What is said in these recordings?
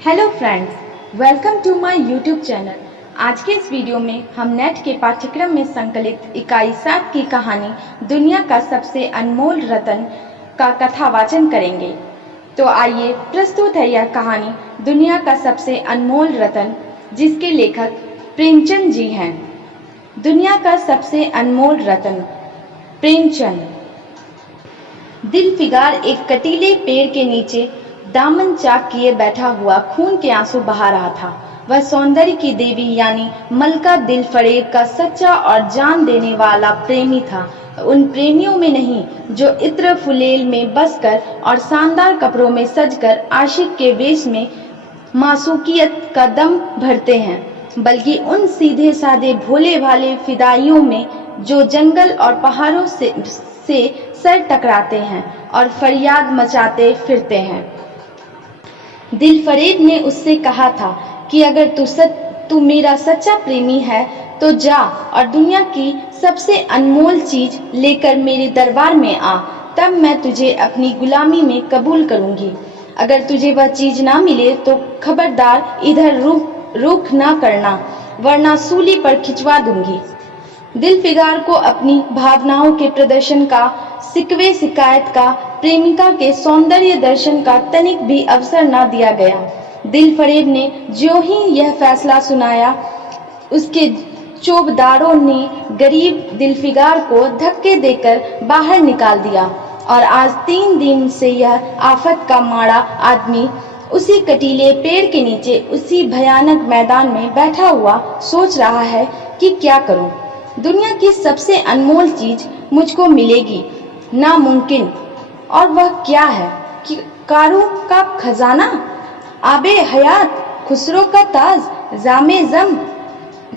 Hello friends, welcome to my YouTube channel. आज के इस वीडियो में हम नेट के पाठ्यक्रम में संकलित इकाई 7 की कहानी दुनिया का सबसे अनमोल रत्न का कथावाचन करेंगे। तो आइए प्रस्तुत है यह कहानी दुनिया का सबसे अनमोल रत्न, जिसके लेखक प्रेमचंद जी हैं। दुनिया का सबसे अनमोल रत्न। प्रेमचंद। दिलफिगार एक कटीले पेड़ के नीचे दामन चाक किए बैठा हुआ खून के आंसू बहा रहा था। वह सौंदर्य की देवी यानी मलका दिलफरेब का सच्चा और जान देने वाला प्रेमी था। उन प्रेमियों में नहीं जो इत्र फुलेल में बसकर और शानदार कपड़ों में सजकर आशिक के वेश में मासूकियत का दम भरते हैं, बल्कि उन सीधे साधे भोले भाले फिदाइयों में जो जंगल और पहाड़ों से सर टकराते हैं और फरियाद मचाते फिरते हैं। दिलफरेब ने उससे कहा था कि अगर तू मेरा सच्चा प्रेमी है तो जा और दुनिया की सबसे अनमोल चीज लेकर मेरे दरबार में आ, तब मैं तुझे अपनी गुलामी में कबूल करूंगी। अगर तुझे वह चीज ना मिले तो खबरदार इधर रुख ना करना, वरना सूली पर खिंचवा दूंगी। दिलफिगार को अपनी भावनाओं के प्रदर्शन का, सिकवे शिकायत का, प्रेमिका के सौंदर्य दर्शन का तनिक भी अवसर न दिया गया। दिलफरेब ने ज्यों ही यह फैसला सुनाया, उसके चौबदारों ने गरीब दिलफिगार को धक्के देकर बाहर निकाल दिया और आज 3 दिन से यह आफत का माड़ा आदमी उसी कटीले पेड़ के नीचे उसी भयानक मैदान में बैठा हुआ सोच रहा है कि क्या करूं। दुनिया की सबसे अनमोल चीज मुझको मिलेगी, नामुमकिन। और वह क्या है कि कारों का खजाना, आबे हयात, खुसरो का ताज, जामे जम,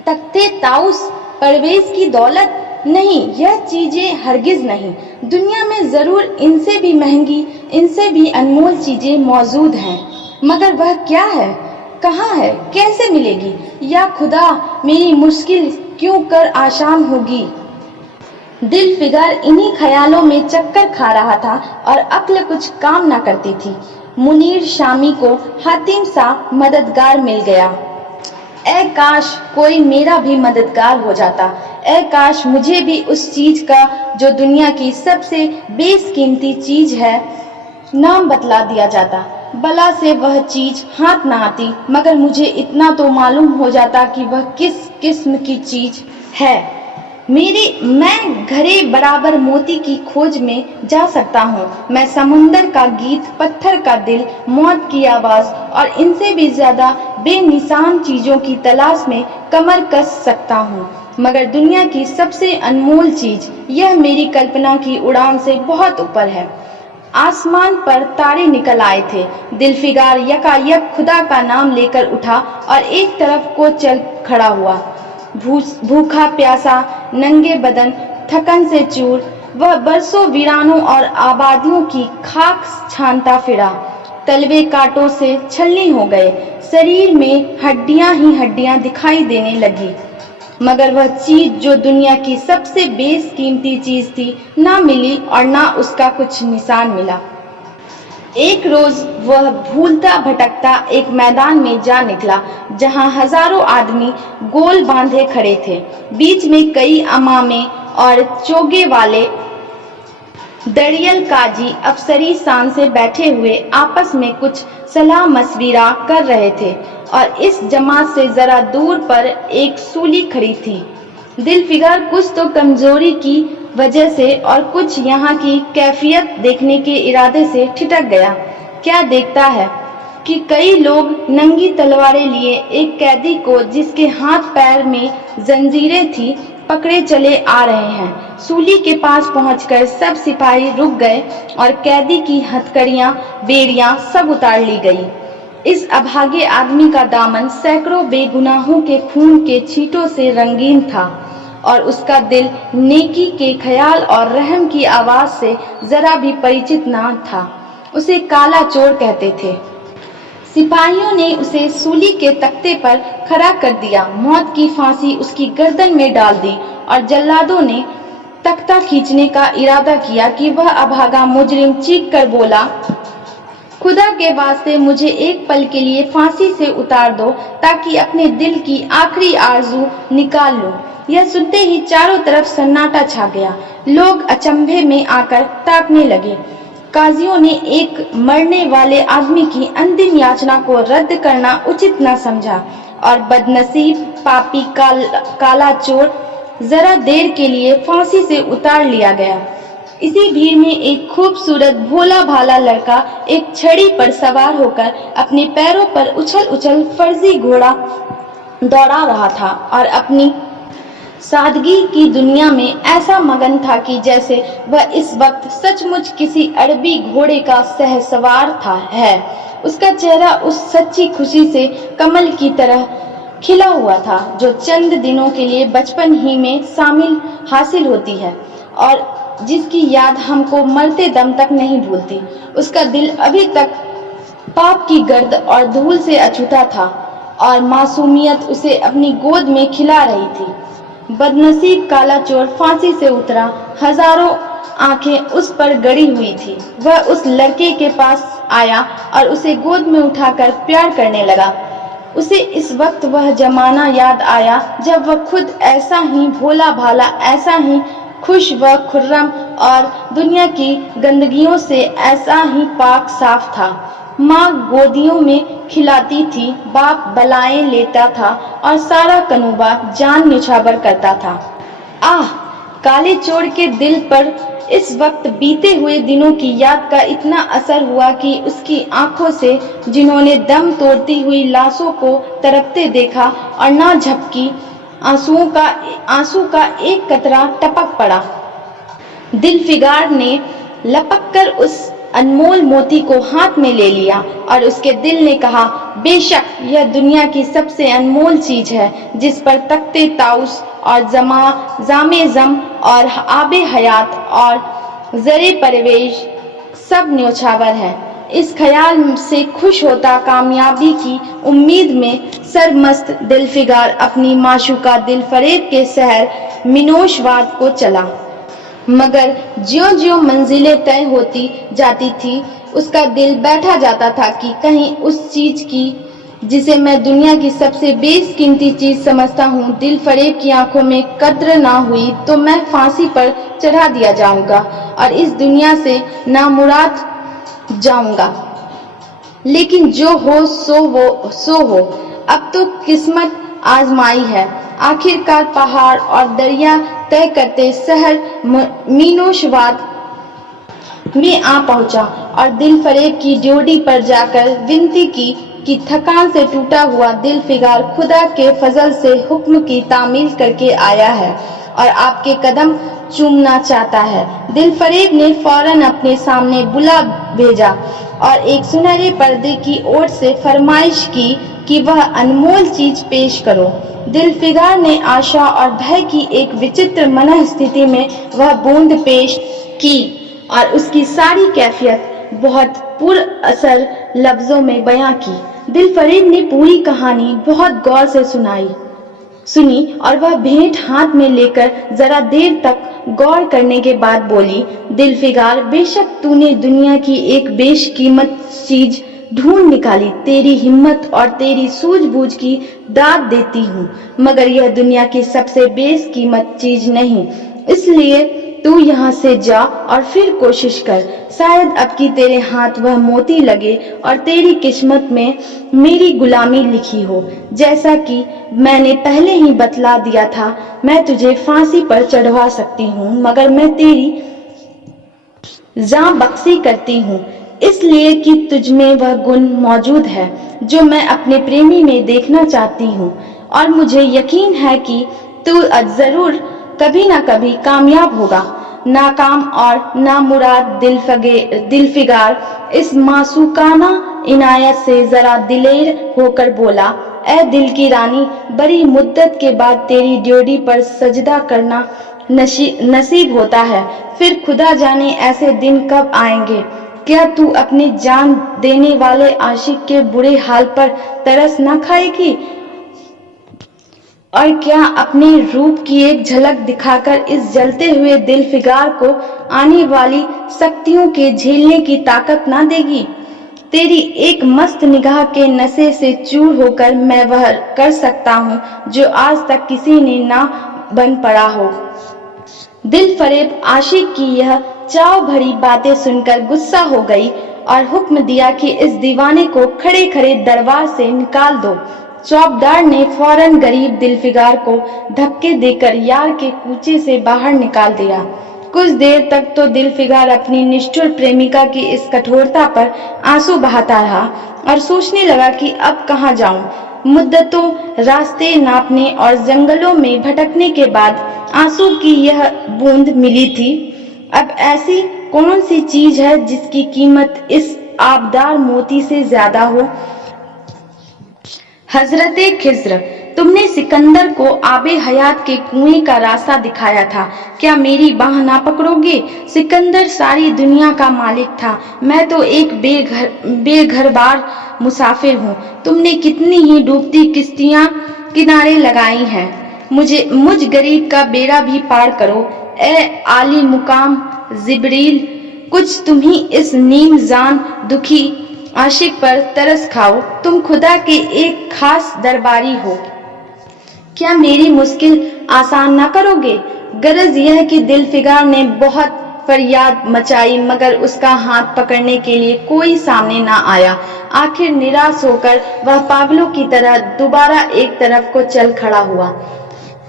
तख्ते ताउस, परवेज की दौलत। नहीं, यह चीजें हरगिज नहीं। दुनिया में जरूर इनसे भी महंगी, इनसे भी अनमोल चीजें मौजूद हैं, मगर वह क्या है, कहाँ है, कैसे मिलेगी? या खुदा, मेरी मुश्किल क्यों कर आसान होगी। दिलफिगार इन्हीं ख्यालों में चक्कर खा रहा था और अक्ल कुछ काम ना करती थी। मुनीर शामी को हातिम सा मददगार मिल गया। ऐ काश कोई मेरा भी मददगार हो जाता। ऐ काश मुझे भी उस चीज का जो दुनिया की सबसे बेशकीमती चीज है नाम बतला दिया जाता। बला से वह चीज हाथ न आती, मगर मुझे इतना तो मालूम हो जाता कि वह किस किस्म की चीज है। मैं घरे बराबर मोती की खोज में जा सकता हूँ। मैं समुंदर का गीत, पत्थर का दिल, मौत की आवाज और इनसे भी ज्यादा बेनिशान चीजों की तलाश में कमर कस सकता हूँ, मगर दुनिया की सबसे अनमोल चीज, यह मेरी कल्पना की उड़ान से बहुत ऊपर है। आसमान पर तारे निकल आए थे। दिलफिगार यकायक खुदा का नाम लेकर उठा और एक तरफ को चल खड़ा हुआ। भूखा प्यासा, नंगे बदन, थकन से चूर, वह बरसों वीरानों और आबादियों की खाक छानता फिरा। तलवे कांटों से छलनी हो गए, शरीर में हड्डियां ही हड्डियां दिखाई देने लगी, मगर वह चीज जो दुनिया की सबसे बेशकीमती चीज थी ना मिली और ना उसका कुछ निशान मिला। एक रोज वह भूलता भटकता एक मैदान में जा निकला, जहां हजारों आदमी गोल बांधे खड़े थे। बीच में कई अमामे और चोगे वाले दरियल काजी अफसरी शान से बैठे हुए आपस में कुछ सलाह मशविरा कर रहे थे और इस जमात से जरा दूर पर एक सूली खड़ी थी। दिलफिगार कुछ तो कमजोरी की वजह से और कुछ यहाँ की कैफियत देखने के इरादे से ठिठक गया। क्या देखता है कि कई लोग नंगी तलवारें लिए एक कैदी को, जिसके हाथ पैर में जंजीरें थी, पकड़े चले आ रहे हैं। सूली के पास पहुंचकर सब सिपाही रुक गए और कैदी की हथकड़ियां, बेड़ियां सब उतार ली गई। इस अभागे आदमी का दामन सैकड़ों बेगुनाहों के खून के छींटों से रंगीन था और उसका दिल नेकी के ख्याल और रहम की आवाज से जरा भी परिचित न था। उसे काला चोर कहते थे। सिपाहियों ने उसे सूली के तख्ते पर खड़ा कर दिया। मौत की फांसी उसकी गर्दन में डाल दी और जल्लादों ने तख्ता खींचने का इरादा किया कि वह अभागा मुजरिम चीख कर बोला, खुदा के वास्ते मुझे एक पल के लिए फांसी से उतार दो ताकि अपने दिल की आखिरी आरज़ू निकाल लूं। यह सुनते ही चारों तरफ सन्नाटा छा गया। लोग अचंभे में आकर ताकने लगे। काजियों ने एक मरने वाले आदमी की अंतिम याचना को रद्द करना उचित न समझा और बदनसीब पापी काला चोर जरा देर के लिए फांसी से उतार लिया गया। इसी भीड़ में एक खूबसूरत भोला भाला लड़का एक छड़ी पर सवार होकर अपने पैरों पर उछल उछल फर्जी घोड़ा दौड़ा रहा था और अपनी सादगी की दुनिया में ऐसा मगन था कि जैसे वह इस वक्त सचमुच किसी अरबी घोड़े का सहसवार है। उसका चेहरा उस सच्ची खुशी से कमल की तरह खिला हुआ था जो चंद दिनों के लिए बचपन ही में हासिल होती है और जिसकी याद हमको मरते दम तक नहीं भूलती। उसका दिल अभी तक पाप की गर्द और धूल से अछूता था और मासूमियत उसे अपनी गोद में खिला रही थी। बदनसीब काला चोर फांसी से उतरा, हजारों आंखें उस पर गड़ी हुई थी। वह उस लड़के के पास आया और उसे गोद में उठाकर प्यार करने लगा। उसे इस वक्त वह जमाना याद आया जब वह खुद ऐसा ही भोला भाला, ऐसा ही खुश व खुर्रम और दुनिया की गंदगियों से ऐसा ही पाक साफ था। माँ गोदियों में खिलाती थी, बाप बलाएं लेता था और सारा कनूबा जान न्यौछावर करता था। आह, काले चोर के दिल पर इस वक्त बीते हुए दिनों की याद का इतना असर हुआ कि उसकी आंखों से जिन्होंने दम तोड़ती हुई लाशों को तरपते देखा और ना झपकी आंसू का एक कतरा टपक पड़ा। दिलफिगार ने लपककर उस अनमोल मोती को हाथ में ले लिया और उसके दिल ने कहा, बेशक यह दुनिया की सबसे अनमोल चीज है जिस पर तख्ते ताउस और जामे जम और आबे हयात और जरे परवेश सब न्यौछावर है। इस ख्याल से खुश होता कामयाबी की उम्मीद में सरमस्त दिलफिगार अपनी माशूका दिलफरेब के शहर मिनोशवाद को चला। मगर ज्यों-ज्यों मंजिलें तय होती जाती थी, उसका दिल बैठा जाता था कि कहीं उस चीज की जिसे मैं दुनिया की सबसे बेशकीमती चीज समझता हूँ, दिलफरेब की आंखों में कद्र ना हुई तो मैं फांसी पर चढ़ा दिया जाऊंगा और इस दुनिया से नामुराद जाऊंगा। लेकिन जो हो सो हो। अब तो किस्मत आजमाई है। आखिरकार पहाड़ और दरिया तय करते शहर मीनोशवाद में आ पहुंचा और दिलफरेब की ड्योढ़ी पर जाकर विनती की कि थकान से टूटा हुआ दिलफिगार खुदा के फजल से हुक्म की तामील करके आया है और आपके कदम चूमना चाहता है। दिलफरेब ने फौरन अपने सामने बुला भेजा और एक सुनहरे पर्दे की ओर से फरमाइश की कि वह अनमोल चीज पेश करो। दिलफिगार ने आशा और भय की एक विचित्र मनः स्थिति में वह बूंद पेश की और उसकी सारी कैफियत बहुत पुरअसर लफ्जों में बयां की। दिलफरेब ने पूरी कहानी बहुत गौर से सुनी और वह भेंट हाथ में लेकर जरा देर तक गौर करने के बाद बोली, दिलफिगार, बेशक तूने दुनिया की एक बेशकीमत चीज ढूंढ निकाली। तेरी हिम्मत और तेरी सूझबूझ की दाद देती हूँ, मगर यह दुनिया की सबसे बेशकीमत चीज नहीं। इसलिए तू यहाँ से जा और फिर कोशिश कर। शायद अब की तेरे हाथ वह मोती लगे और तेरी किस्मत में मेरी गुलामी लिखी हो। जैसा कि मैंने पहले ही बतला दिया था, मैं तुझे फांसी पर चढ़वा सकती हूँ, मगर मैं तेरी जान बख्शी करती हूँ इसलिए कि तुझमें वह गुण मौजूद है जो मैं अपने प्रेमी में देखना चाहती हूँ और मुझे यकीन है कि तू जरूर कभी ना कभी कामयाब होगा। नाकाम और नामुराद दिलफिगार इस मासूकाना इनायत से जरा दिलेर होकर बोला, ए दिल की रानी, बड़ी मुद्दत के बाद तेरी ड्योढ़ी पर सजदा करना नसीब होता है। फिर खुदा जाने ऐसे दिन कब आएंगे। क्या तू अपनी जान देने वाले आशिक के बुरे हाल पर तरस न खाएगी और क्या अपने रूप की एक झलक दिखाकर इस जलते हुए दिलफिगार को आने वाली सख्तियों के झेलने की ताकत ना देगी। तेरी एक मस्त निगाह के नशे से चूर होकर मैं वह कर सकता हूँ जो आज तक किसी ने ना बन पड़ा हो। दिल फरेब आशिक की यह चाव भरी बातें सुनकर गुस्सा हो गई और हुक्म दिया कि इस दीवाने को खड़े खड़े दरबार से निकाल दो। चौकीदार ने फौरन गरीब दिलफिगार को धक्के देकर यार के कूचे से बाहर निकाल दिया। कुछ देर तक तो दिलफिगार अपनी निष्ठुर प्रेमिका की इस कठोरता पर आंसू बहाता रहा और सोचने लगा कि अब कहाँ जाऊं। मुद्दतों रास्ते नापने और जंगलों में भटकने के बाद आंसू की यह बूंद मिली थी। अब ऐसी कौन सी चीज है जिसकी कीमत इस आबदार मोती से ज्यादा हो। हजरते खिज्र, तुमने सिकंदर को आबे हयात के कुएं का रास्ता दिखाया था, क्या मेरी बाह ना पकड़ोगे? सिकंदर सारी दुनिया का मालिक था, मैं तो एक बेघरबार मुसाफिर हूँ। तुमने कितनी ही डूबती किश्तियां किनारे लगाई हैं, मुझ गरीब का बेड़ा भी पार करो। ए आली मुकाम जिब्रील, कुछ तुम ही इस नीम जान दुखी आशिक पर तरस खाओ। तुम खुदा के एक खास दरबारी हो, क्या मेरी मुश्किल आसान ना करोगे? गरज यह कि दिलफिगार ने बहुत फरियाद मचाई मगर उसका हाथ पकड़ने के लिए कोई सामने ना आया। आखिर निराश होकर वह पागलों की तरह दोबारा एक तरफ को चल खड़ा हुआ।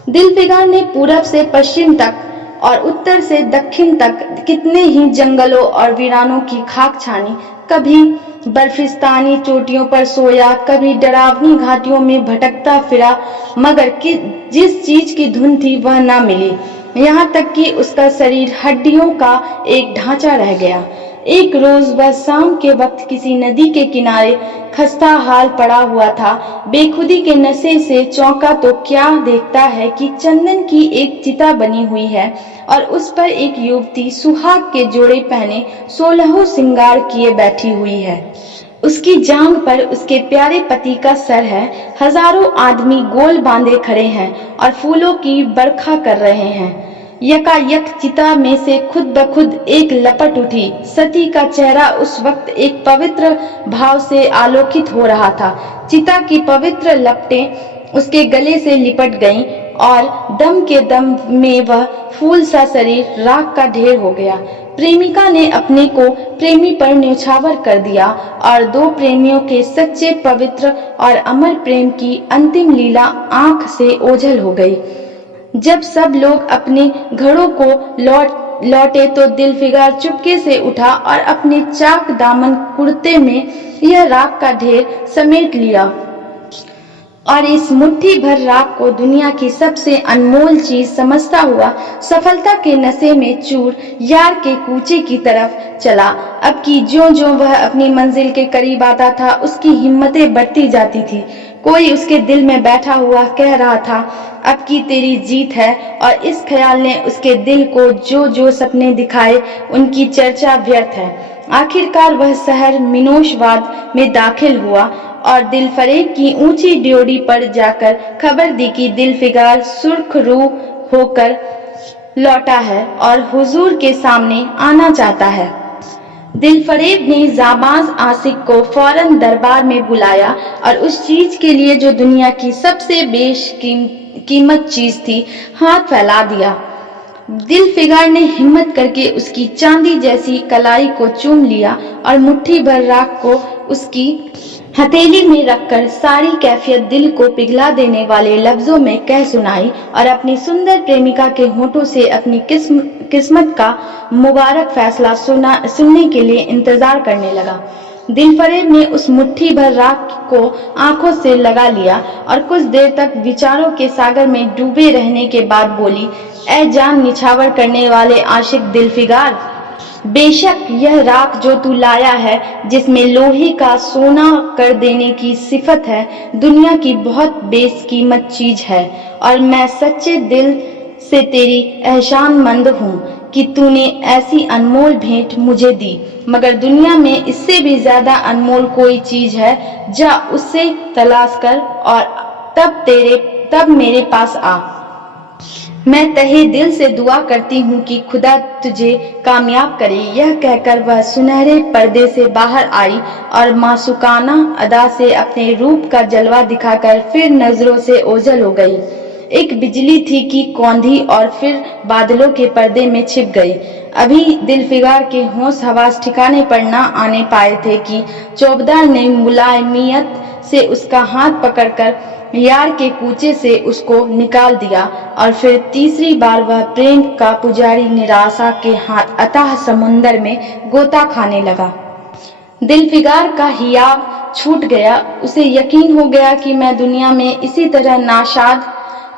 दिलफिगार ने पूरब से पश्चिम तक और उत्तर से दक्षिण तक कितने ही जंगलों और वीरानों की खाक छानी। कभी बर्फिस्तानी चोटियों पर सोया, कभी डरावनी घाटियों में भटकता फिरा, मगर जिस चीज की धुन थी वह ना मिली। यहाँ तक कि उसका शरीर हड्डियों का एक ढांचा रह गया। एक रोज वह शाम के वक्त किसी नदी के किनारे खस्ता हाल पड़ा हुआ था। बेखुदी के नशे से चौंका तो क्या देखता है कि चंदन की एक चिता बनी हुई है और उस पर एक युवती सुहाग के जोड़े पहने 16 श्रृंगार किए बैठी हुई है। उसकी जांघ पर उसके प्यारे पति का सर है। हजारों आदमी गोल बांधे खड़े हैं और फूलों की बरखा कर रहे हैं। यकायक चिता में से खुद ब खुद एक लपट उठी। सती का चेहरा उस वक्त एक पवित्र भाव से आलोकित हो रहा था। चिता की पवित्र लपटें उसके गले से लिपट गईं और दम के दम में वह फूल सा शरीर राख का ढेर हो गया। प्रेमिका ने अपने को प्रेमी पर न्यौछावर कर दिया और दो प्रेमियों के सच्चे पवित्र और अमर प्रेम की अंतिम लीला आंख से ओझल हो गई। जब सब लोग अपने घरों को लौटे तो दिलफिगार चुपके से उठा और अपने चाक दामन कुर्ते में यह राख का ढेर समेट लिया और इस मुट्ठी भर राख को दुनिया की सबसे अनमोल चीज समझता हुआ सफलता के नशे में चूर यार के कूचे की तरफ चला। अब की ज्यों वह अपनी मंजिल के करीब आता था उसकी हिम्मतें बढ़ती जाती थी। कोई उसके दिल में बैठा हुआ कह रहा था, अब की तेरी जीत है, और इस ख्याल ने उसके दिल को जो सपने दिखाए उनकी चर्चा व्यर्थ है। आखिरकार वह शहर मिनोशवाद में दाखिल हुआ और दिलफरेब की ऊंची ड्योढ़ी पर जाकर खबर दी कि दिलफिगार सुर्ख रूह होकर लौटा है और हुजूर के सामने आना चाहता है। दिलफरेब ने जाबाज आशिक को फौरन दरबार में बुलाया और उस चीज के लिए जो दुनिया की सबसे बेशकीमत चीज थी हाथ फैला दिया। दिलफिगार ने हिम्मत करके उसकी चांदी जैसी कलाई को चूम लिया और मुट्ठी भर राख को उसकी हथेली में रखकर सारी कैफियत दिल को पिघला देने वाले लफ्जों में कह सुनाई और अपनी सुंदर प्रेमिका के होठों से अपनी किस्मत का मुबारक फैसला सुनने के लिए इंतजार करने लगा। दिलफरेब ने उस मुट्ठी भर राख को आंखों से लगा लिया और कुछ देर तक विचारों के सागर में डूबे रहने के बाद बोली, ऐ जान निछावर करने वाले आशिक दिलफिगार, बेशक यह राख जो तू लाया है, जिसमें लोहे का सोना कर देने की सिफत है, दुनिया की बहुत बेशकीमत चीज है और मैं सच्चे दिल से तेरी एहसानमंद हूँ कि तूने ऐसी अनमोल भेंट मुझे दी। मगर दुनिया में इससे भी ज्यादा अनमोल कोई चीज है, जा उससे तलाश कर और तब मेरे पास आ। میں تہے دل سے دعا کرتی ہوں کہ خدا تجھے کامیاب کرے۔ یہ کہہ کر وہ سنہرے پردے سے باہر آئی اور معشوقانہ ادا سے اپنے روپ کا جلوہ دکھا کر پھر نظروں سے اوجھل ہو گئی۔ ایک بجلی تھی کہ کوندھی اور پھر بادلوں کے پردے میں چھپ گئی۔ ابھی دلفگار کے ہوش حواس ٹھکانے پر نہ آنے پائے تھے کہ چوبدار نے ملائمیت سے اس کا ہاتھ پکڑ کر یار کے کوچے سے اس کو نکال دیا اور پھر تیسری بار وہ پریم کا پجاری نراشا کے اتاہ سمندر میں غوطہ کھانے لگا۔ دلفگار کا حیاب چھوٹ گیا۔ اسے یقین ہو گیا کہ میں دنیا میں اسی طرح ناشاد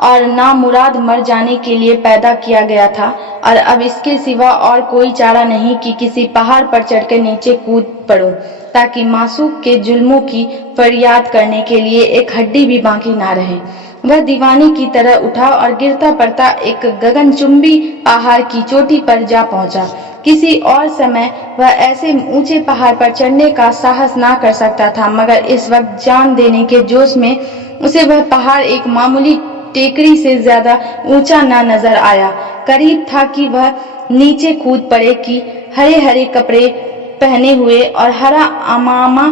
اور نامراد مر جانے کے لیے پیدا کیا گیا تھا، اور اب اس کے سوا اور کوئی چارہ نہیں کہ کسی پہاڑ پر چڑھ کر نیچے کود پڑوں تاکہ معشوق کے ظلموں کی فریاد کرنے کے لیے ایک ہڈی بھی باقی نہ رہے۔ وہ دیوانے کی طرح اٹھا اور گرتا پڑتا ایک گگن چمبی پہاڑ کی چوٹی پر جا پہنچا۔ کسی اور سمے وہ ایسے اونچے پہاڑ پر چڑھنے کا ساہس نہ کر سکتا تھا، مگر اس وقت جان دینے کے جوش میں اسے وہ پہاڑ ایک معمولی ٹیکری سے زیادہ اونچا نہ نظر آیا۔ قریب تھا کہ وہ نیچے کود پڑے کہ ہرے ہرے کپڑے پہنے ہوئے اور ہرا عمامہ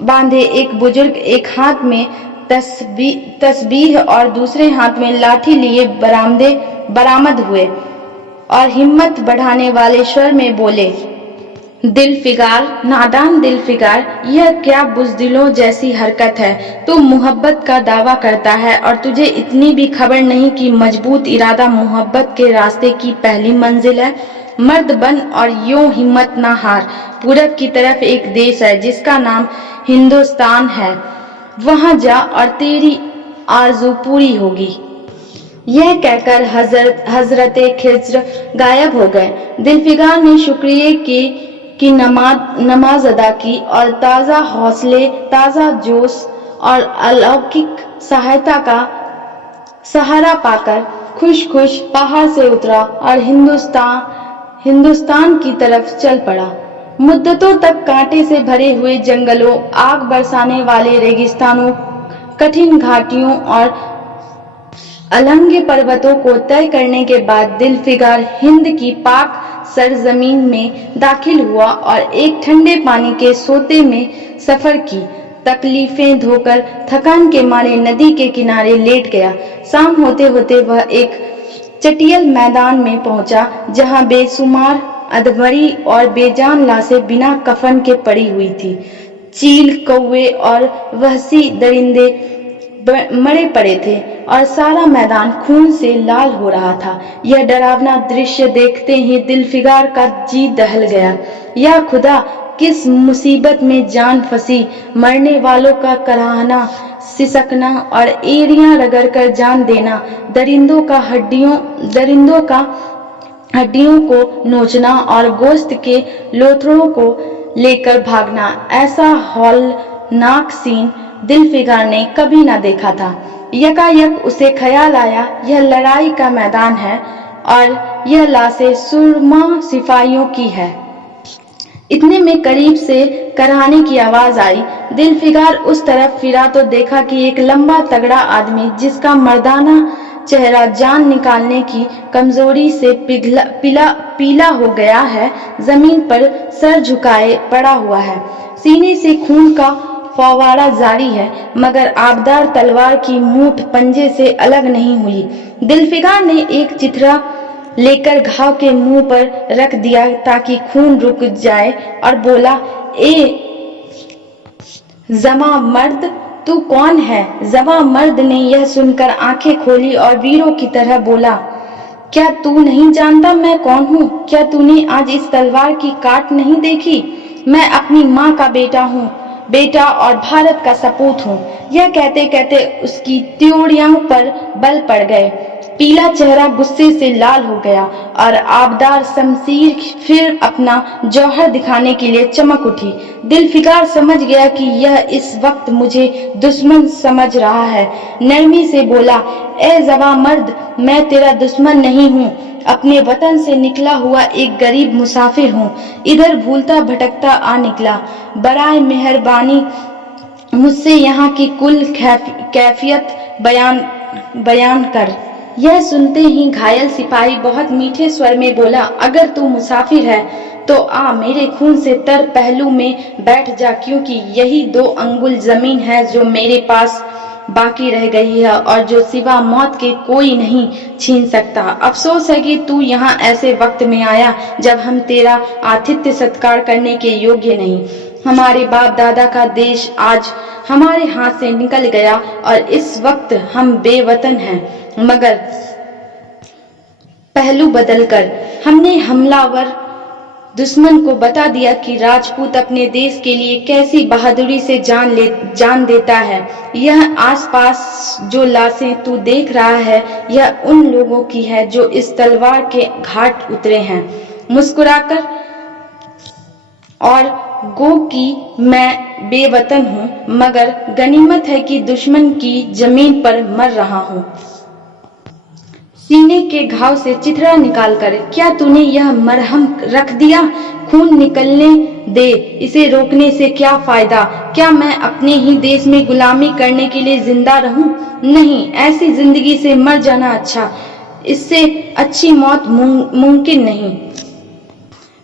باندھے ایک بزرگ ایک ہاتھ میں تسبیح اور دوسرے ہاتھ میں لاٹھی لیے برآمد ہوئے اور ہمت بڑھانے والے سور میں بولے، دلفگار، نادان دلفگار، یہ کیا بزدلوں جیسی حرکت ہے؟ تو محبت کا دعویٰ کرتا ہے اور تجھے اتنی بھی خبر نہیں کہ مضبوط ارادہ محبت کے راستے کی پہلی منزل ہے۔ مرد بن اور یوں ہمت نہ ہار۔ پورب کی طرف ایک دیش ہے جس کا نام ہندوستان ہے، وہاں جا اور تیری آرزو پوری ہوگی۔ یہ کہہ کر حضرت خضر غائب ہو گئے۔ دلفگار نے شکریہ کی نماز ادا کی اور تازہ حوصلے، تازہ جوش اور الوکک سہایتا کا سہارا پا کر خوش پہاڑ سے اترا اور ہندوستان کی طرف چل پڑا۔ مدتوں تک کانٹے سے بھرے ہوئے جنگلوں، آگ برسانے والے ریگستانوں، کٹھن گھاٹیوں اور النگے پروتوں کو طے کرنے کے بعد دلفگار ہند کی پاک سرزمین میں داخل ہوا اور ایک ٹھنڈے پانی کے سوتے میں سفر کی تکلیفیں دھو کر تھکان کے مارے ندی کے کنارے لیٹ گیا۔ شام ہوتے ہوتے وہ ایک چٹیل میدان میں پہنچا جہاں بے شمار ادھمری اور بے جان لاشیں بنا کفن کے پڑی ہوئی تھی۔ چیل، کوے اور وحشی درندے مرے پڑے تھے اور سارا میدان خون سے لال ہو رہا تھا۔ یہ ڈراونا دೃಶ್ಯ دیکھتے ہی دلفگار کا جی دہل گیا۔ یا خدا، کس مصیبت میں جان پھنسی! مرنے والوں کا کراہنا، سسکنا اور ایڑیاں رگڑ کر جان دینا، درندوں کا ہڈیوں کو نوچنا اور گوشت کے لوتھڑوں کو لے کر بھاگنا، ایسا ہولناک سین دلفگار نے کبھی نہ دیکھا تھا۔ یکایک اسے خیال آیا، یہ لڑائی کا میدان ہے اور یہ لاشیں سرما سپاہیوں کی ہیں۔ اتنے میں قریب سے کراہنے کی آواز آئی۔ دلفگار اس طرف پھرا تو دیکھا کہ ایک لمبا تگڑا آدمی جس کا مردانہ چہرہ جان نکالنے کی کمزوری سے پیلا ہو گیا ہے، زمین پر سر جھکائے پڑا ہوا ہے۔ سینے سے خون کا فوارہ جاری ہے، مگر آبدار تلوار کی مونچھ پنجے سے الگ نہیں ہوئی۔ دلفگار نے ایک چترا لے کر گھاؤ کے منہ پر رکھ دیا تاکہ خون رک جائے اور بولا، اے جواں مرد، تو کون ہے؟ جواں مرد نے یہ سن کر آنکھیں کھولی اور ویروں کی طرح بولا، کیا تو نہیں جانتا میں کون ہوں؟ کیا تو نے آج اس تلوار کی کاٹ نہیں دیکھی؟ میں اپنی ماں کا بیٹا اور بھارت کا سپوت ہوں۔ یہ کہتے کہتے اس کی تیوڑیوں پر بل پڑ گئے۔ پیلا چہرہ غصے سے لال ہو گیا اور آبدار شمشیر پھر اپنا جوہر دکھانے کے لیے چمک اٹھی۔ دلفگار سمجھ گیا کہ یہ اس وقت مجھے دشمن سمجھ رہا ہے۔ نرمی سے بولا، اے جواں مرد، میں تیرا دشمن نہیں ہوں، اپنے وطن سے نکلا ہوا ایک غریب مسافر ہوں، ادھر بھولتا بھٹکتا آ نکلا۔ برائے مہربانی مجھ سے یہاں کی کل کیفیت بیان کر۔ यह सुनते ही घायल सिपाही बहुत मीठे स्वर में बोला, अगर तू मुसाफिर है तो आ मेरे खून से तर पहलू में बैठ जा, क्योंकि यही 2 अंगुल जमीन है जो मेरे पास बाकी रह गई है और जो सिवा मौत के कोई नहीं छीन सकता। अफसोस है कि तू यहाँ ऐसे वक्त में आया जब हम तेरा आतिथ्य सत्कार करने के योग्य नहीं। हमारे बाप दादा का देश आज हमारे हाथ से निकल गया और इस वक्त हम बेवतन हैं, मगर पहलू बदलकर हमने हमलावर दुश्मन को बता दिया कि राजपूत अपने देश के लिए कैसी बहादुरी से जान देता है। यह आसपास जो लाशें तू देख रहा है, यह उन लोगों की है जो इस तलवार के घाट उतरे हैं। मुस्कुराकर और गो कि मैं बेवतन हूँ, मगर गनीमत है कि दुश्मन की जमीन पर मर रहा हूँ। सीने के घाव से चिथड़ा निकालकर क्या तूने यह मरहम रख दिया? खून निकलने दे, इसे रोकने से क्या फायदा? क्या मैं अपने ही देश में गुलामी करने के लिए जिंदा रहूं? नहीं, ऐसी जिंदगी से मर जाना अच्छा, इससे अच्छी मौत मुमकिन नहीं।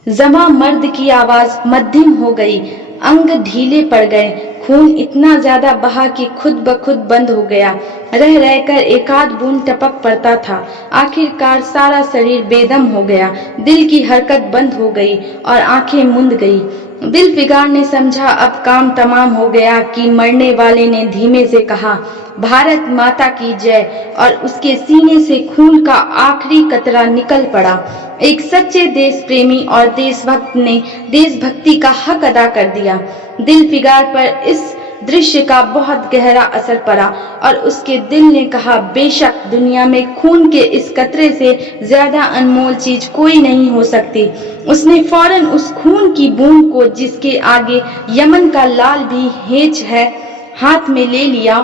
जमा मर्द की आवाज मध्यम हो गई, अंग ढीले पड़ गए, खून इतना ज्यादा बहा कि खुद ब खुद बंद हो गया। रह रहकर एकाध बूंद टपक पड़ता था। आखिरकार सारा शरीर बेदम हो गया, दिल की हरकत बंद हो गई और आंखें मूंद गई। दिलफिगार ने समझा अब काम तमाम हो गया कि मरने वाले ने धीमे से कहा, भारत माता की जय, और उसके सीने से खून का आखिरी कतरा निकल पड़ा। एक सच्चे देश प्रेमी और देशभक्त ने देशभक्ति का हक अदा कर दिया। दिलफिगार पर इस दृश्य का बहुत गहरा असर पड़ा और उसके दिल ने कहा, बेशक दुनिया में खून के इस कतरे से ज्यादा अनमोल चीज कोई नहीं हो सकती। उसने फौरन उस खून की बूंद को, जिसके आगे यमन का लाल भी हेज है, हाथ में ले लिया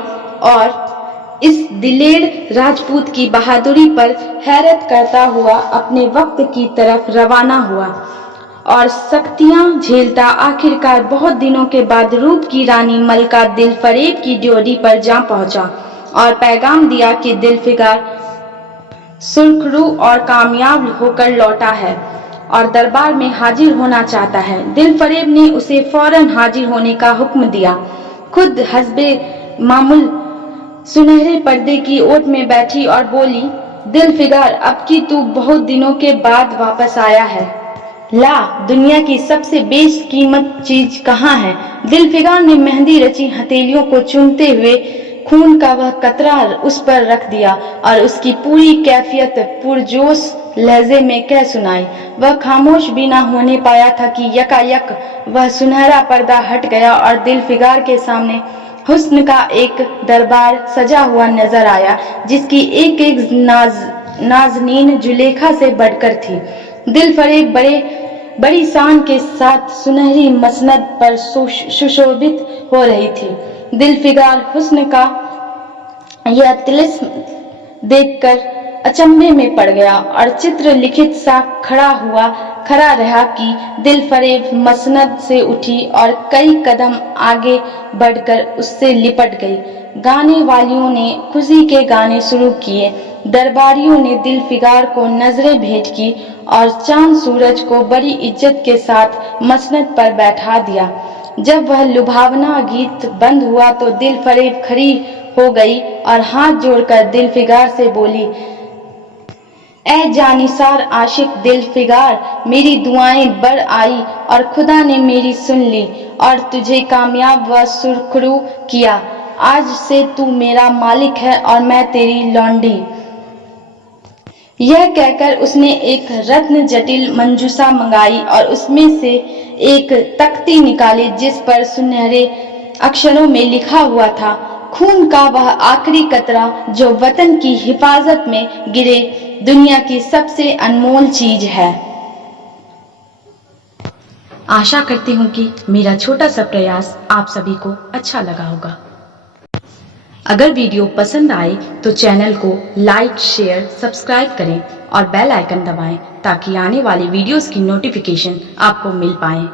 और इस दिलेर राजपूत की बहादुरी पर हैरत करता हुआ अपने वक्त की तरफ रवाना हुआ और सख्तियां झेलता आखिरकार बहुत दिनों के बाद रूप की रानी मलका दिलफरेब की ड्योढ़ी पर जा पहुंचा और पैगाम दिया कि दिलफिगार सुरखरू और कामयाब होकर लौटा है और दरबार में हाजिर होना चाहता है। दिलफरेब ने उसे फौरन हाजिर होने का हुक्म दिया। खुद हस्बे मामूल सुनहरे पर्दे की ओट में बैठी और बोली, दिलफिगार अब की तू बहुत दिनों के बाद वापस आया है, ला दुनिया की सबसे बेशकीमत चीज कहाँ है? दिलफिगार ने मेहंदी रची हथेलियों को चूमते हुए खून का वह कतरा उस पर रख दिया और उसकी पूरी कैफियत पुरजोश लहजे में कह सुनाई। वह खामोश भी न होने पाया था कि यकायक वह सुनहरा पर्दा हट गया और दिलफिगार के सामने हुस्न का एक दरबार सजा हुआ नजर आया, जिसकी एक एक नाजनीन जुलेखा से बढ़कर थी। दिलफरेब बड़ी शान के साथ सुनहरी मसनद पर सुशोभित हो रही थी। दिलफिगार हुस्न का यह तिलिस्म देखकर अचंभे में पड़ गया और चित्र लिखित सा खड़ा रहा कि दिलफरेब मसनद से उठी और कई कदम आगे बढ़कर उससे लिपट गई। गाने वालियों ने खुशी के गाने शुरू किए, दरबारियों ने दिलफिगार को नजरें भेंट की और चांद सूरज को बड़ी इज्जत के साथ मसनद पर बैठा दिया। जब वह लुभावना गीत बंद हुआ तो दिलफरेब खड़ी हो गई और हाथ जोड़कर दिलफिगार से बोली, ऐ जानिसार आशिक दिलफिगार, मेरी दुआएं बढ़ आई और खुदा ने मेरी सुन ली और तुझे कामयाब व सुरखरू किया। आज से तू मेरा मालिक है और मैं तेरी लौंडी। यह कहकर उसने एक रत्न जटिल मंजूसा मंगाई और उसमें से एक तख्ती निकाली, जिस पर सुनहरे अक्षरों में लिखा हुआ था, खून का वह आखिरी कतरा जो वतन की हिफाजत में गिरे दुनिया की सबसे अनमोल चीज है। आशा करती हूँ कि मेरा छोटा सा प्रयास आप सभी को अच्छा लगा होगा। अगर वीडियो पसंद आए तो चैनल को लाइक, शेयर, सब्सक्राइब करें और बेल आइकन दबाएं ताकि आने वाली वीडियोस की नोटिफिकेशन आपको मिल पाए।